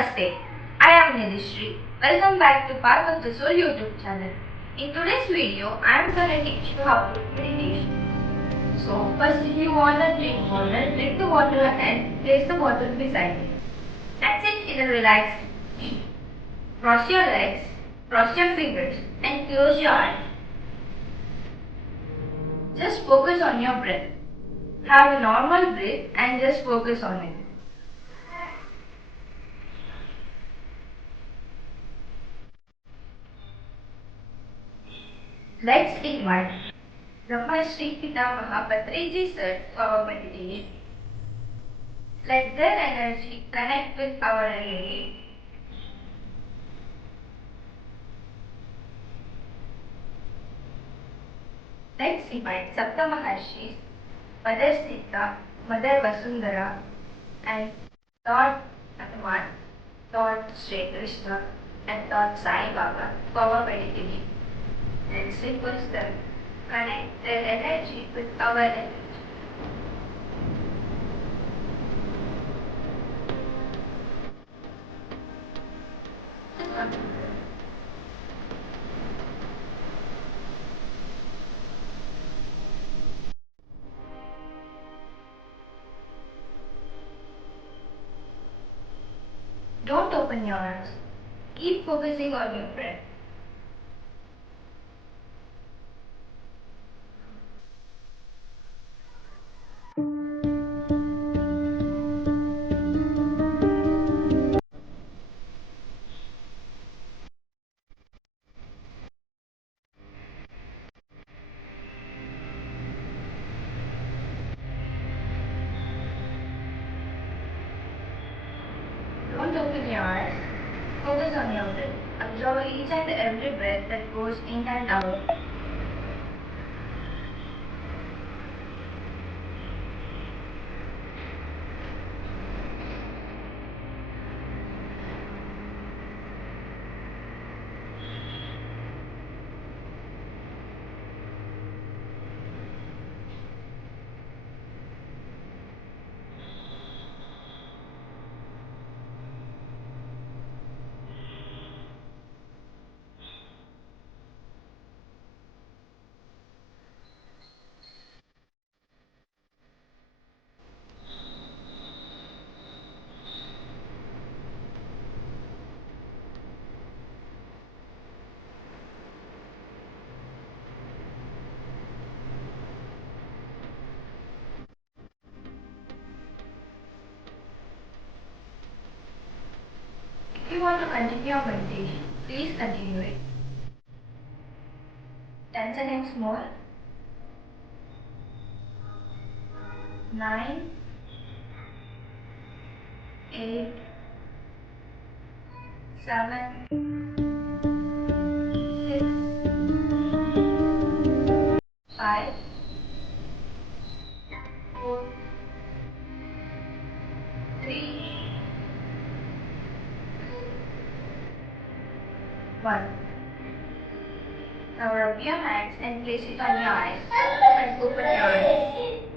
Namaste. I am Nivarini. Welcome back to Part of the Soul YouTube channel. In today's video, I am gonna teach you how to meditation. So first, if you wanna drink the water and place the bottle beside you. And sit in a relaxed position. Cross your legs, cross your fingers, and close your eyes. Just focus on your breath. Have a normal breath and just focus on it. Let's invite Brahmashri Pitamaha Patriji sir for our meditation. Let their energy connect with our energy. Let's invite Sapta Maharshis, Mother Sita, Mother Vasundhara, and Lord Hanuman, Lord Sri Krishna, and Lord Sai Baba for our meditation. Let's request them connect their energy with our energy. Don't open your eyes. Keep focusing on your breath. Don't open your eyes. Focus on your breath. Observe each and every breath that goes in and out. If you want to continue your meditation, please continue it. 10 seconds more. 9, 8, 7, 6, 5, 4, 3, 1. Now rub your hands and place it on your eyes and open your eyes.